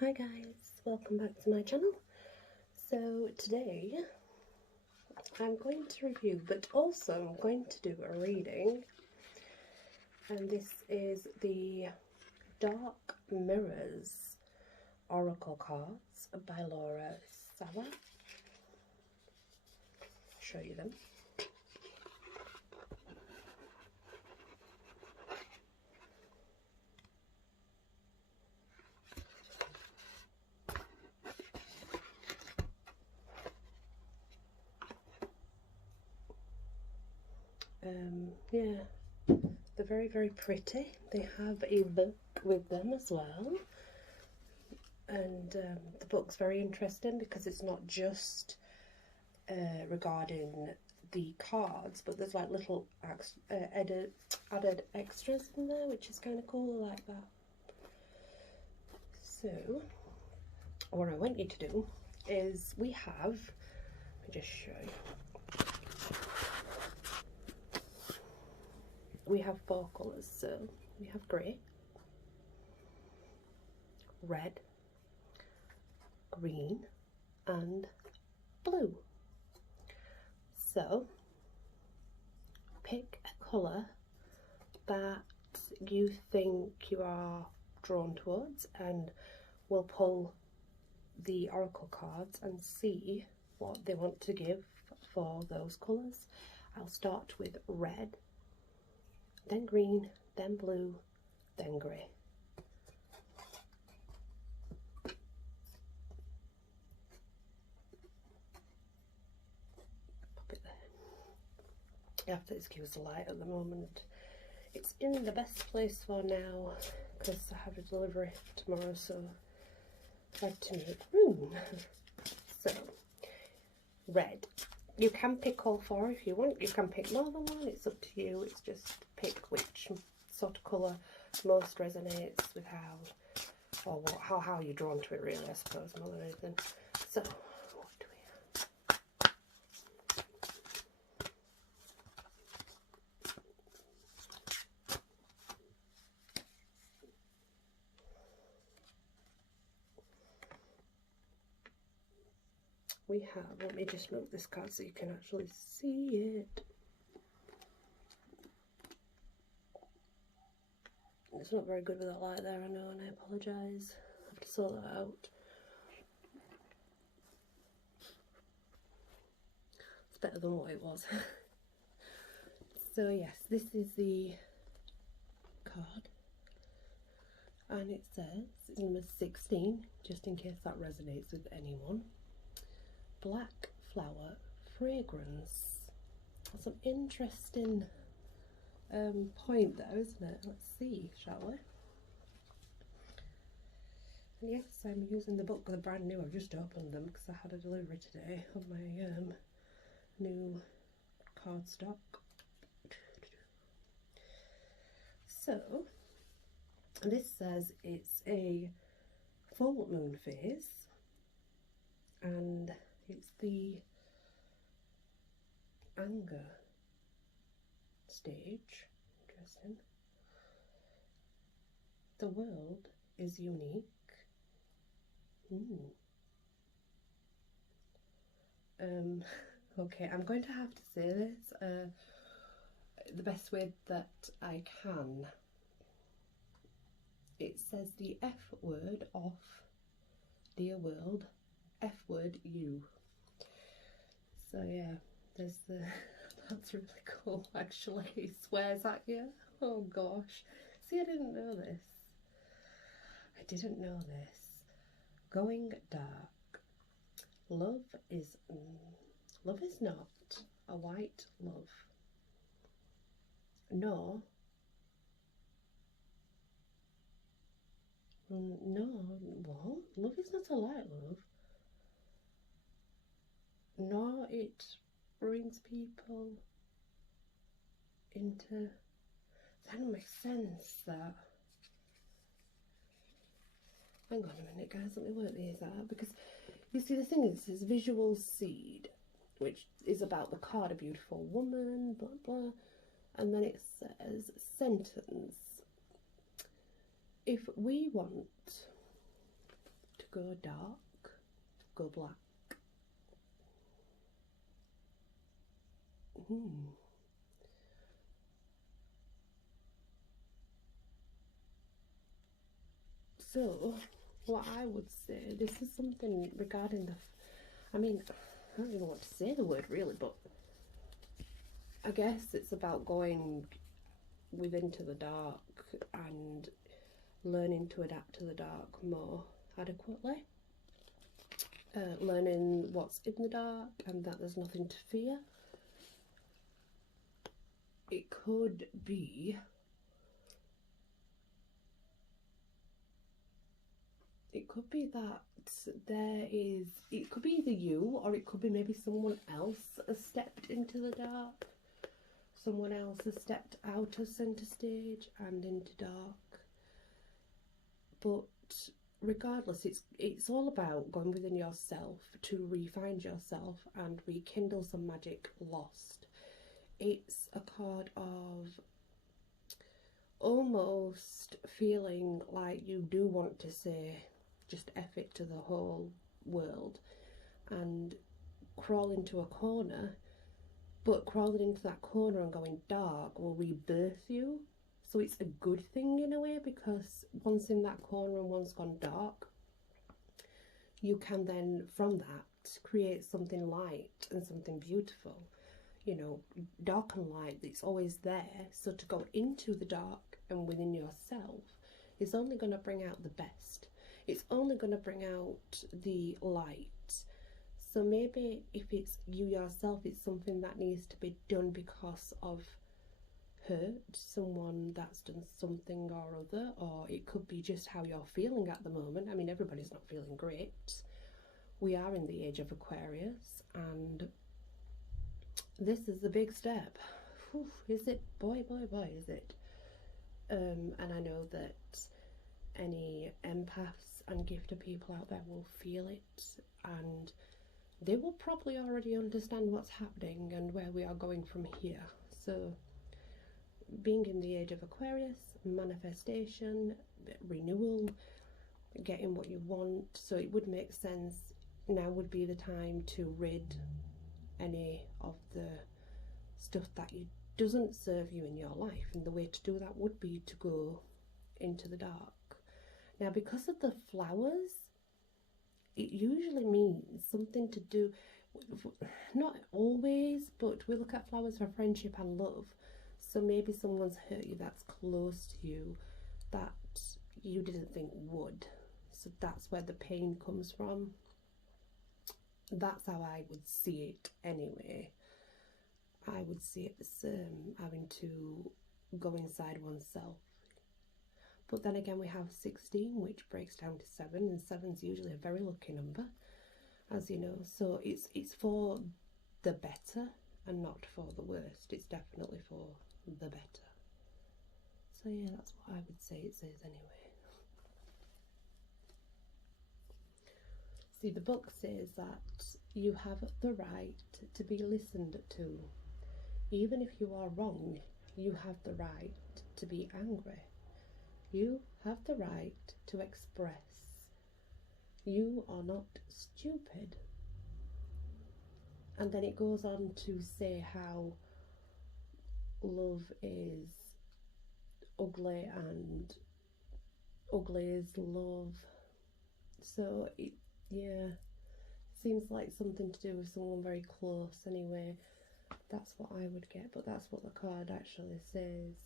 Hi guys, welcome back to my channel. So today I'm going to review, but also I'm going to do a reading, and this is the Dark Mirrors Oracle cards by Sava. Show you them. Yeah, they're very pretty. They have a book with them as well, and the book's very interesting because it's not just regarding the cards, but there's like little added extras in there, which is kind of cool. I like that. So what I want you to do is let me just show you. We have 4 colours, so we have grey, red, green and blue. So pick a colour that you think you are drawn towards, and we'll pull the oracle cards and see what they want to give for those colours. I'll start with red, then green, then blue, then grey. Pop it there. You have to excuse the light at the moment. It's in the best place for now because I have a delivery tomorrow, so I have to make room. So, red. You can pick all 4 if you want. You can pick more than one. It's up to you. It's just pick which sort of colour most resonates with how you're drawn to it, really, I suppose, more than anything. So, what do we have? Let me just move this card so you can actually see it. It's not very good with that light there, I know, and I apologise. I have to sort that out. It's better than what it was. So yes, this is the card, and it says number 16, just in case that resonates with anyone. Black flower fragrance. That's an interesting point there, isn't it? Let's see, shall we? And yes, I'm using the book. They're brand new. I've just opened them because I had a delivery today of my new cardstock. So this says it's a full moon phase, and it's the anger stage. Interesting. The world is unique. Okay, I'm going to have to say this the best way that I can. It says the F word off, dear world, F word you. So yeah, there's the that's really cool actually. He swears at you. Oh gosh. See, I didn't know this. I didn't know this. Going dark. Love is not a white love. No. No, what? Love is not a light love. No, it brings people into... That don't make sense, that. Hang on a minute, guys, let me work these out, because you see, the thing is, this is visual seed, which is about the card, a beautiful woman, blah blah, and then it says sentence. If we want go dark, go black. So, what I would say, this is something regarding the, I mean, I don't even want to say the word really, but I guess it's about going within to the dark and learning to adapt to the dark more adequately. Learning what's in the dark and that there's nothing to fear. It could be that it could be either you or it could be maybe someone else has stepped into the dark. Someone else has stepped out of centre stage and into dark. But regardless, it's all about going within yourself to re-find yourself and rekindle some magic lost. It's a card of almost feeling like you do want to say just F it to the whole world and crawl into a corner, but crawling into that corner and going dark will rebirth you. So it's a good thing in a way, because once in that corner and once gone dark, you can then from that create something light and something beautiful. You know, dark and light, it's always there. So to go into the dark and within yourself is only going to bring out the best. It's only going to bring out the light. So maybe if it's you yourself, it's something that needs to be done because of hurt, someone that's done something or other, or it could be just how you're feeling at the moment. I mean, everybody's not feeling great. We are in the age of Aquarius, and this is a big step. Whew, is it? Boy, is it? And I know that any empaths and gifted people out there will feel it, and they will probably already understand what's happening and where we are going from here. So being in the age of Aquarius, manifestation, renewal, getting what you want, so it would make sense now would be the time to rid any of the stuff that doesn't serve you in your life, and the way to do that would be to go into the dark. Now, because of the flowers, it usually means something to do, not always, but we look at flowers for friendship and love. So maybe someone's hurt you that's close to you that you didn't think would. So that's where the pain comes from. That's how I would see it anyway. I would see it as having to go inside oneself. But then again, we have 16, which breaks down to 7, and 7's usually a very lucky number, as you know. So it's for the better and not for the worst. It's definitely for the better. So yeah, that's what I would say it says anyway. See, the book says that you have the right to be listened to. Even if you are wrong, you have the right to be angry. You have the right to express. You are not stupid. And then it goes on to say how love is ugly and ugly is love. So it, yeah, seems like something to do with someone very close anyway. That's what I would get, but that's what the card actually says.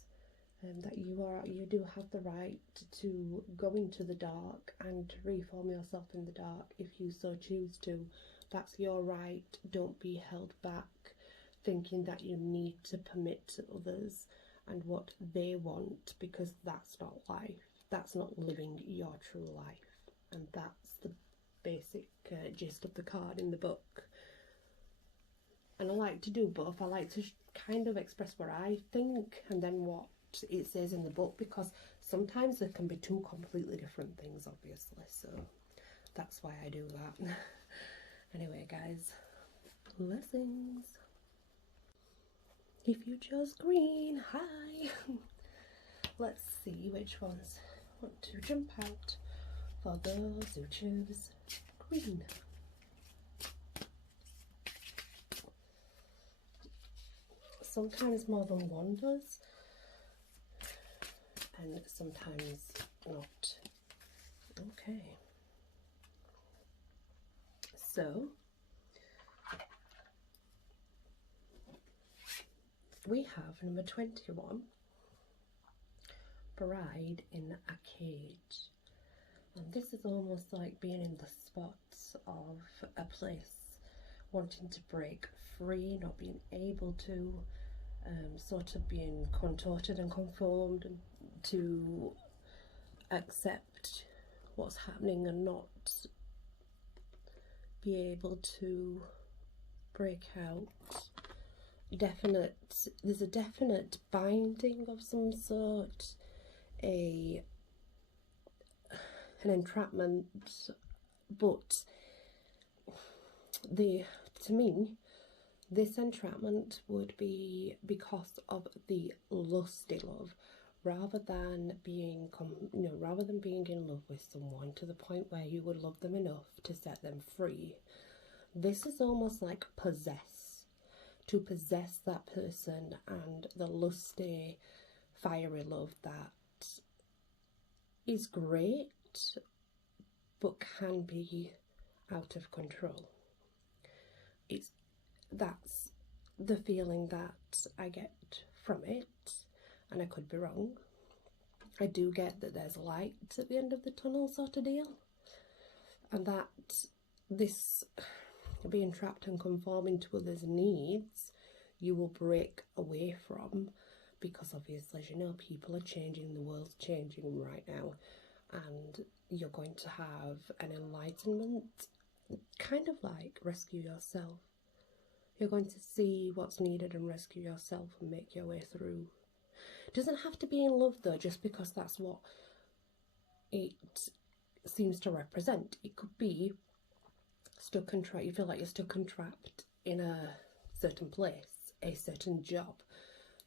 That you do have the right to go into the dark and to reform yourself in the dark if you so choose to. That's your right. Don't be held back thinking that you need to permit to others and what they want, because that's not life. That's not living your true life. And that's the basic gist of the card in the book. And I like to do both. I like to kind of express what I think and then what it says in the book, because sometimes there can be two completely different things, obviously. So that's why I do that. Anyway, guys, blessings. If you chose green, hi. Let's see which ones want to jump out for those who choose green. Sometimes more than one does, and sometimes not. Okay. So, we have number 21, Bride in a Cage. And this is almost like being in the spots of a place, wanting to break free, not being able to, sort of being contorted and conformed to accept what's happening and not be able to break out. There's a definite binding of some sort, an entrapment, but to me, this entrapment would be because of the lusty love, rather than being in love with someone to the point where you would love them enough to set them free. This is almost like to possess that person, and the lusty, fiery love that is great but can be out of control. That's the feeling that I get from it, and I could be wrong. I do get that there's light at the end of the tunnel sort of deal, and that this being trapped and conforming to others' needs you will break away from, because obviously, as you know, people are changing, the world's changing right now, and you're going to have an enlightenment, kind of like rescue yourself. You're going to see what's needed and rescue yourself and make your way through. It doesn't have to be in love though, just because that's what it seems to represent. It could be stuck and trapped. You feel like you're stuck and trapped in a certain place, a certain job.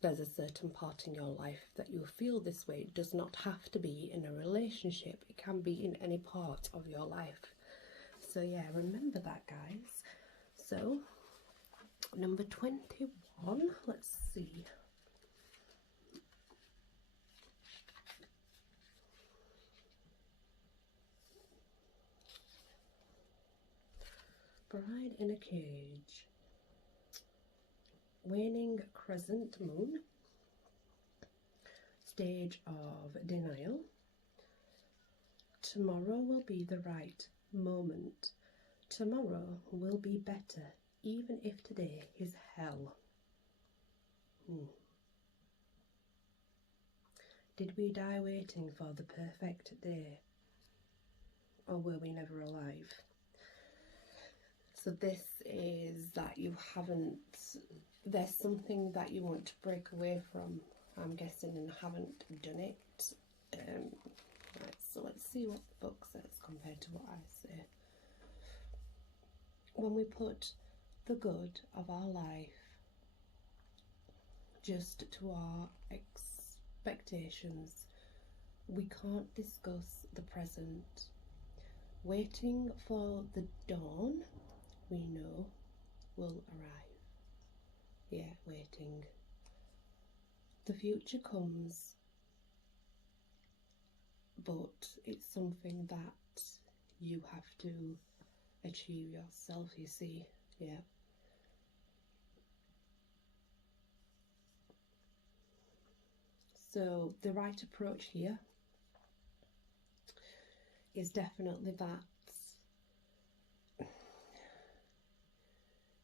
There's a certain part in your life that you feel this way. It does not have to be in a relationship. It can be in any part of your life. So yeah, remember that, guys. So, number 21, let's see. Bride in a Cage. Waning crescent moon. Stage of denial. Tomorrow will be the right moment. Tomorrow will be better, even if today is hell. Did we die waiting for the perfect day? Or were we never alive? So this is that you haven't, there's something that you want to break away from, I'm guessing, and haven't done it. Right, so let's see what the book says compared to what I say. When we put the good of our life just to our expectations, we can't discuss the present. Waiting for the dawn, we know, will arrive. Yeah, waiting. The future comes, but it's something that you have to achieve yourself, you see. Yeah. So the right approach here is definitely that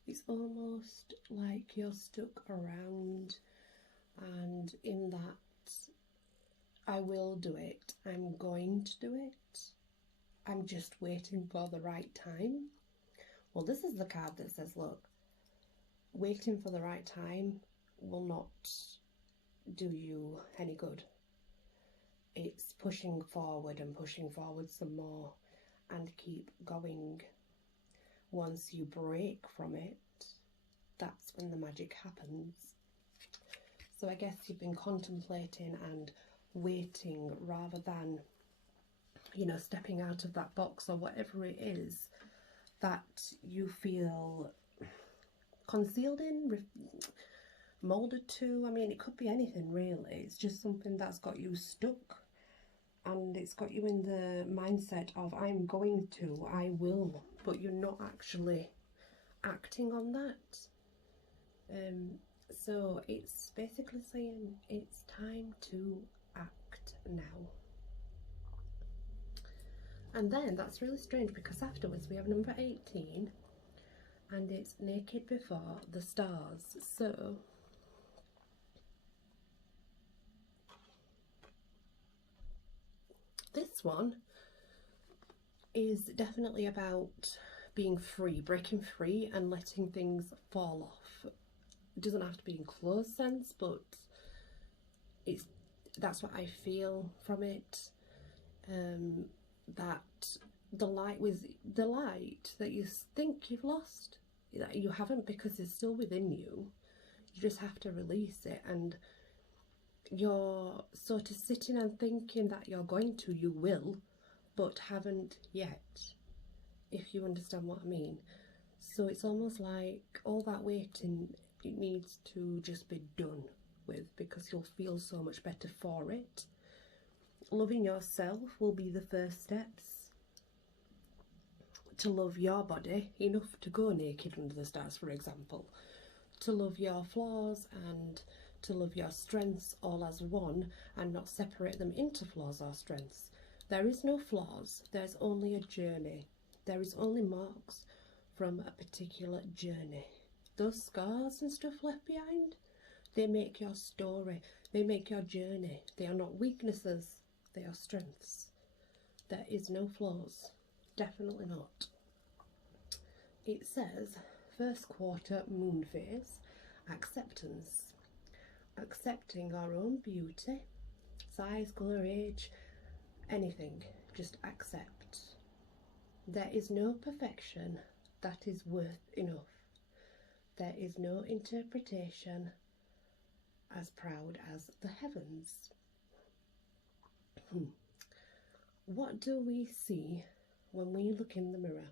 it's almost like you're stuck around, and in that, I will do it, I'm going to do it, I'm just waiting for the right time. Well, this is the card that says, look, waiting for the right time will not do you any good. It's pushing forward and pushing forward some more and keep going. Once you break from it, that's when the magic happens. So I guess you've been contemplating and waiting rather than you know, stepping out of that box or whatever it is that you feel concealed in, molded to. I mean, it could be anything really. It's just something that's got you stuck, and it's got you in the mindset of I'm going to, I will, but you're not actually acting on that. So it's basically saying it's time to act now. And then that's really strange because afterwards we have number 18 and it's naked before the stars. So this one is definitely about being free, breaking free and letting things fall off. It doesn't have to be in close sense, but that's what I feel from it. That the light that you think you've lost, that you haven't, because it's still within you. You just have to release it, and you're sort of sitting and thinking that you're going to, you will, but haven't yet, if you understand what I mean. So it's almost like all that waiting, it needs to just be done with, because you'll feel so much better for it. Loving yourself will be the first steps to love your body enough to go naked under the stars, for example, to love your flaws and to love your strengths all as one and not separate them into flaws or strengths. There is no flaws, there's only a journey. There is only marks from a particular journey. Those scars and stuff left behind, they make your story, they make your journey. They are not weaknesses, they are strengths. There is no flaws, definitely not. It says, first quarter moon phase, acceptance. Accepting our own beauty, size, colour, age, anything, just accept. There is no perfection that is worth enough. There is no interpretation as proud as the heavens. What do we see when we look in the mirror?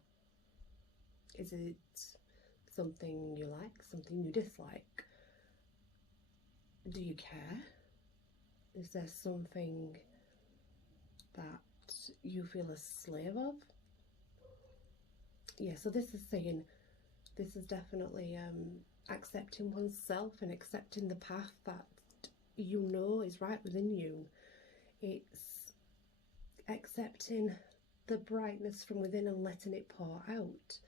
Is it something you like, something you dislike? Do you care? Is there something that you feel a slave of? Yeah, so this is saying, this is definitely accepting oneself and accepting the path that you know is right within you. It's accepting the brightness from within and letting it pour out.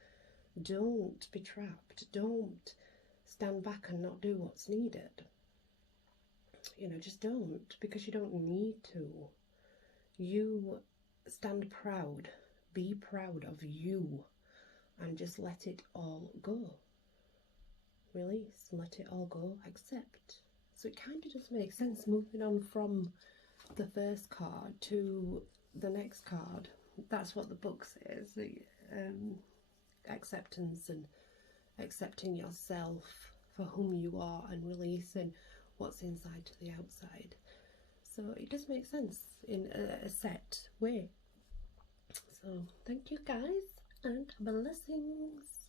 Don't be trapped. Don't stand back and not do what's needed. You know, just don't, because you don't need to. You stand proud. Be proud of you and just let it all go. Release, let it all go, accept. So it kind of does make sense moving on from the first card to the next card. That's what the book says. Acceptance and accepting yourself for whom you are and releasing what's inside to the outside. So it does make sense in a set way. So thank you guys and blessings.